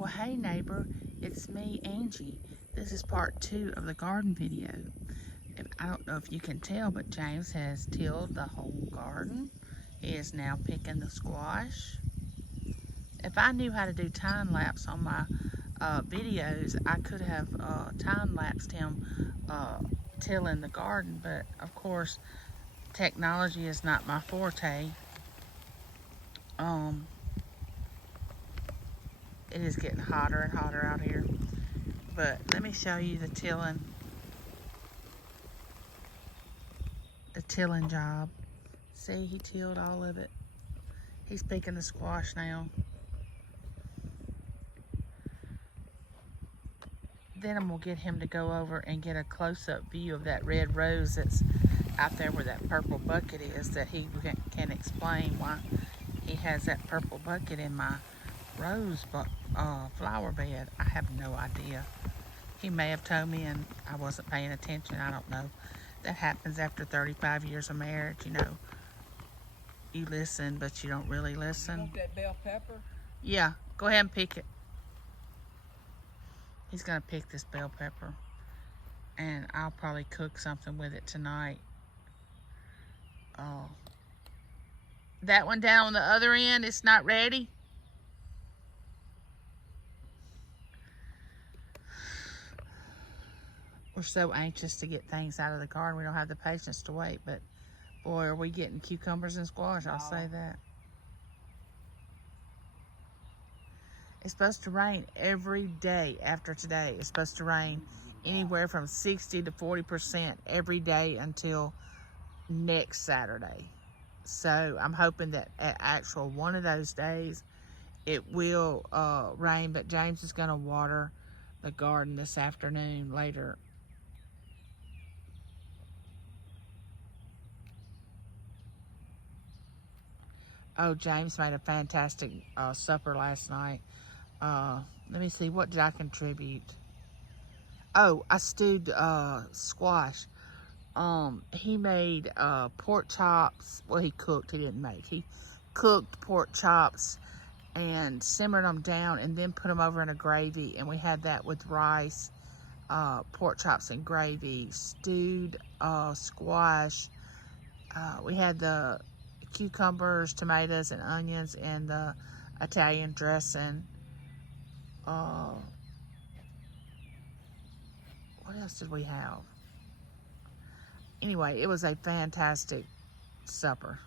Well, hey neighbor, it's me, Angie. This is part 2 of the garden video. I don't know if you can tell, but James has tilled the whole garden. He is now picking the squash. If I knew how to do time lapse on my videos, I could have time lapsed him tilling the garden, but of course, technology is not my forte. It is getting hotter and hotter out here. But let me show you the tilling job. See, he tilled all of it. He's picking the squash now. Then I'm gonna get him to go over and get a close-up view of that red rose that's out there where that purple bucket is, that he can explain why he has that purple bucket in my rose flower bed. I have no idea. He may have told me and I wasn't paying attention. I don't know. That happens after 35 years of marriage, you know. You listen, but you don't really listen. You want that bell pepper? Yeah, go ahead and pick it. He's gonna pick this bell pepper. And I'll probably cook something with it tonight. Oh. That one down on the other end, it's not ready. We're so anxious to get things out of the garden. We don't have the patience to wait, but boy, are we getting cucumbers and squash, I'll say that. It's supposed to rain every day after today. It's supposed to rain anywhere from 60 to 40% every day until next Saturday. So I'm hoping that at actual one of those days it will rain, but James is gonna water the garden this afternoon later. Oh, James made a fantastic supper last night. Let me see, what did I contribute? Oh, I stewed squash. He made pork chops. Well, he cooked, he didn't make. He cooked pork chops and simmered them down and then put them over in a gravy. And we had that with rice, pork chops and gravy, stewed squash. We had the cucumbers, tomatoes, and onions, and the Italian dressing. What else did we have? Anyway, it was a fantastic supper.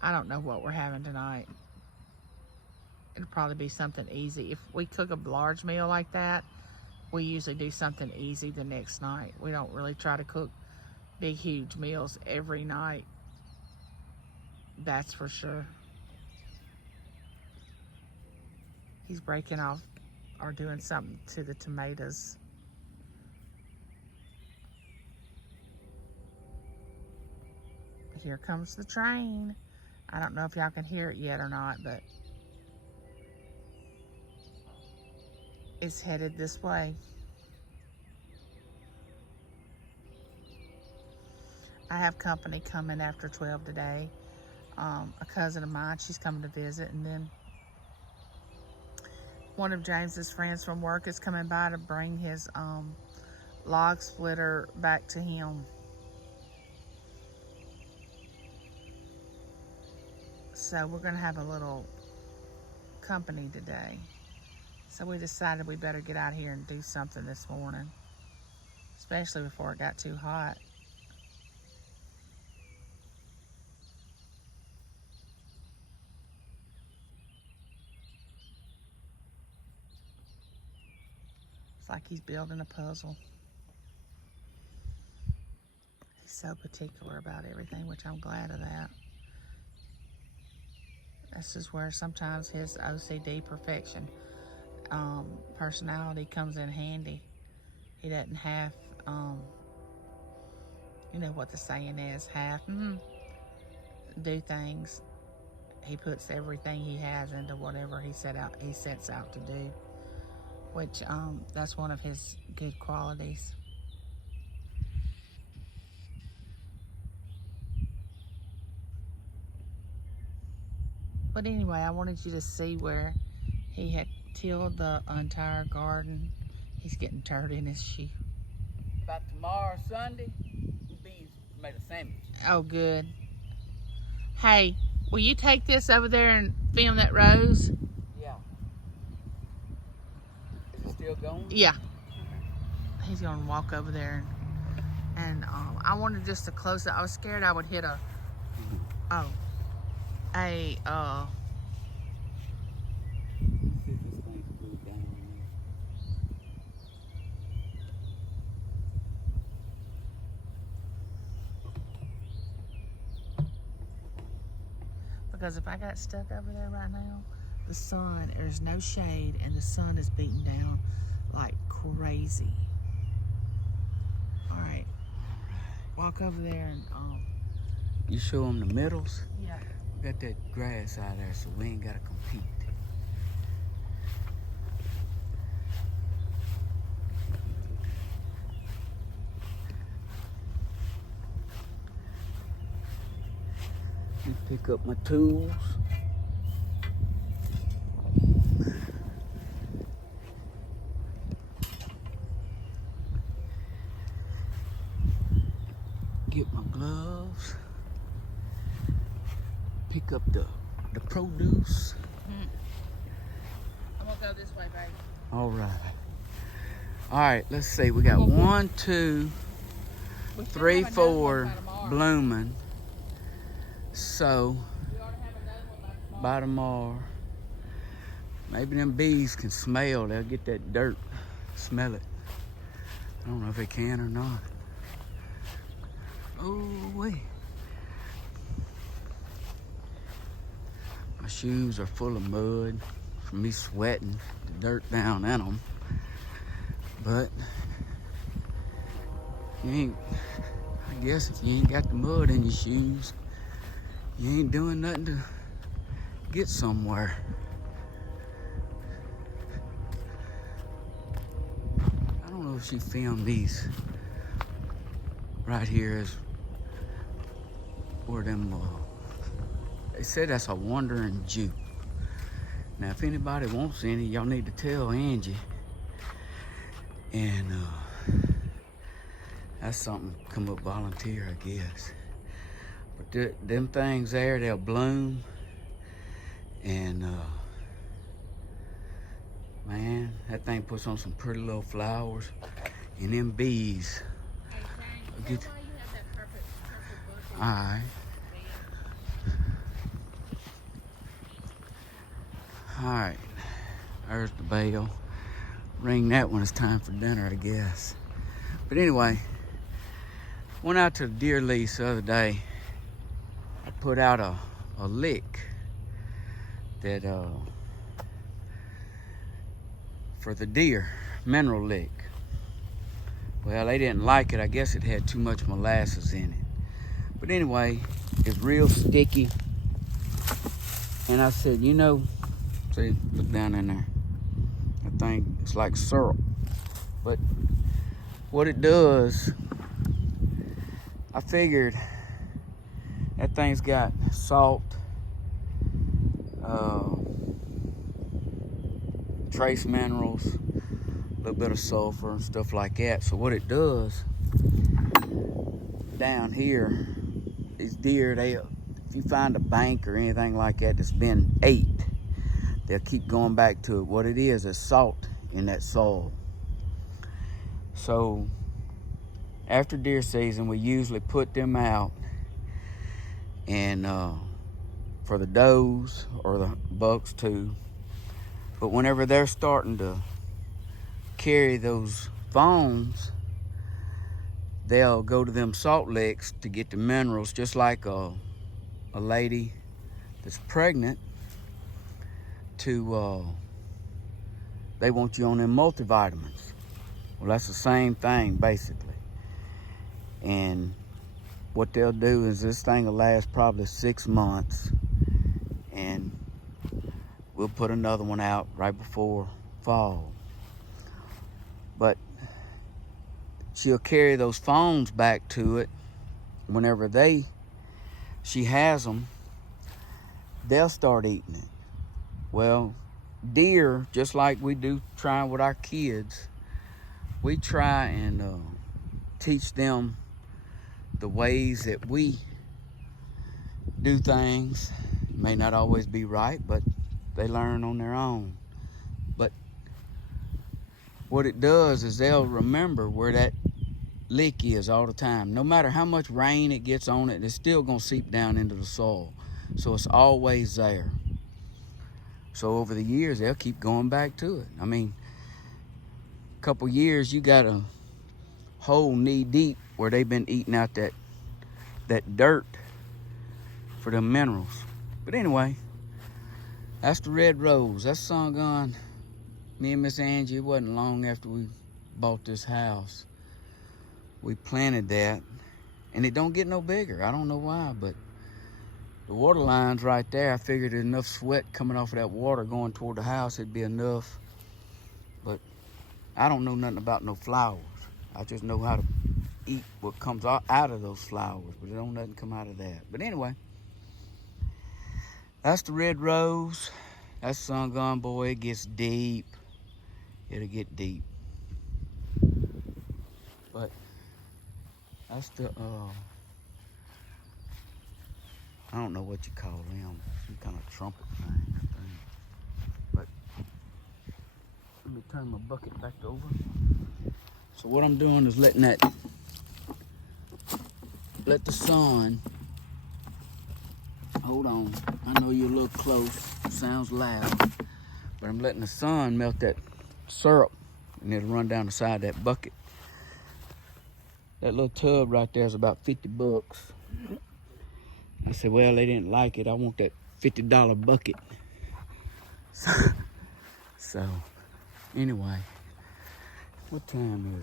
I don't know what we're having tonight. It'll probably be something easy. If we cook a large meal like that, we usually do something easy the next night. We don't really try to cook big, huge meals every night. That's for sure. He's breaking off or doing something to the tomatoes. Here comes the train. I don't know if y'all can hear it yet or not, but it's headed this way. I have company coming after 12 today. A cousin of mine, she's coming to visit, and then one of James's friends from work is coming by to bring his log splitter back to him. So we're gonna have a little company today. So we decided we better get out here and do something this morning, especially before it got too hot. It's like he's building a puzzle. He's so particular about everything, which I'm glad of that. This is where sometimes his OCD perfection personality comes in handy. He doesn't half, you know what the saying is, half do things. He puts everything he has into whatever he sets out to do, which that's one of his good qualities. But anyway, I wanted you to see where He had tilled the entire garden. He's getting dirt in his shoe. About tomorrow, Sunday, bees made a sandwich. Oh, good. Hey, will you take this over there and film that rose? Yeah. Is it still going? Yeah. He's gonna walk over there and I wanted just to close it. I was scared I would hit a because if I got stuck over there right now, the sun, there's no shade and the sun is beating down like crazy. All right, walk over there and You show them the middles? Yeah. We got that grass out there, so we ain't gotta compete. You pick up my tools. Get my gloves. Pick up the produce. I'm gonna go this way, baby. All right, let's see. We got 1, 2, 3, 4 blooming. So by tomorrow, maybe them bees can smell. They'll get that dirt, smell it. I don't know if they can or not. Oh wait. My shoes are full of mud from me sweating the dirt down in them. But you ain't, I guess if you ain't got the mud in your shoes, you ain't doing nothing to get somewhere. I don't know if she filmed these right here is where them, they said that's a wandering Jew. Now, if anybody wants any, y'all need to tell Angie. And that's something come up volunteer, I guess. But them things there, they'll bloom. And man, that thing puts on some pretty little flowers. And them bees. Hey, Shane, is that why you have that purple bucket? All right. All right, there's the bell. Ring that when it's time for dinner, I guess. But anyway, went out to the deer lease the other day. I put out a lick that for the deer, mineral lick. Well, they didn't like it. I guess it had too much molasses in it. But anyway, it's real sticky. And I said, you know, see, look down in there. That thing, it's like syrup. But what it does, I figured that thing's got salt, trace minerals, a little bit of sulfur and stuff like that. So what it does, down here, these deer, if you find a bank or anything like that that's been ate, they'll keep going back to it. What it is salt in that soil. So after deer season, we usually put them out, and for the does or the bucks too. But whenever they're starting to carry those fawns, they'll go to them salt licks to get the minerals, just like a lady that's pregnant. They want you on them multivitamins. Well, that's the same thing basically. And what they'll do is this thing will last probably 6 months, and we'll put another one out right before fall. But she'll carry those fawns back to it. Whenever she has them, they'll start eating it. Well, deer, just like we do trying with our kids, we try and teach them the ways that we do things. It may not always be right, but they learn on their own. But what it does is they'll remember where that lick is all the time. No matter how much rain it gets on it, it's still gonna seep down into the soil. So it's always there. So over the years, they'll keep going back to it. I mean, a couple years, you got a hole knee deep where they've been eating out that dirt for them minerals. But anyway, that's the red rose. That song gone. Me and Miss Angie, it wasn't long after we bought this house. We planted that, and it don't get no bigger. I don't know why, but the water line's right there. I figured enough sweat coming off of that water going toward the house, it'd be enough. But I don't know nothing about no flowers. I just know how to eat what comes out of those flowers, but there don't nothing come out of that. But anyway, that's the red rose. That sun gone, boy, it gets deep. It'll get deep. But that's the, I don't know what you call them. Some kind of trumpet thing, I think. But let me turn my bucket back over. So what I'm doing is let the sun, hold on, I know you're a little close, sounds loud, but I'm letting the sun melt that syrup and it'll run down the side of that bucket. That little tub right there is about 50 bucks. I said, well, they didn't like it. I want that $50 bucket. So anyway, what time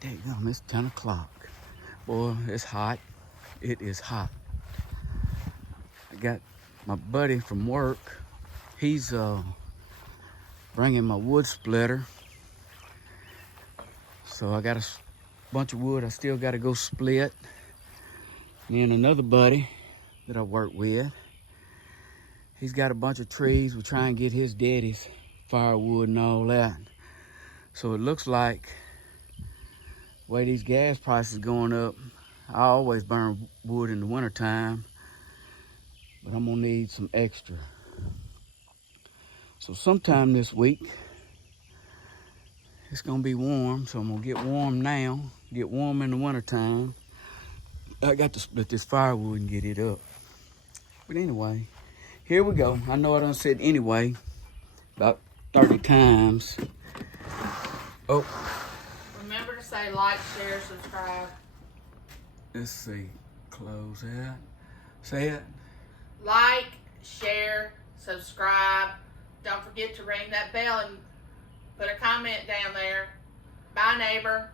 is it? Damn, it's 10 o'clock. Boy, it's hot. It is hot. I got my buddy from work. He's bringing my wood splitter. So I got a bunch of wood I still got to go split. Me and another buddy that I work with, he's got a bunch of trees. We try and get his daddy's firewood and all that. So it looks like the way these gas prices going up, I always burn wood in the wintertime, but I'm gonna need some extra. So sometime this week, it's gonna be warm, so I'm gonna get warm now, get warm in the wintertime. I got to split this firewood and get it up. But anyway, here we go. I know I done said anyway about 30 times. Oh. Remember to say like, share, subscribe. Let's see. Close that. Say it. Like, share, subscribe. Don't forget to ring that bell and put a comment down there. Bye, neighbor.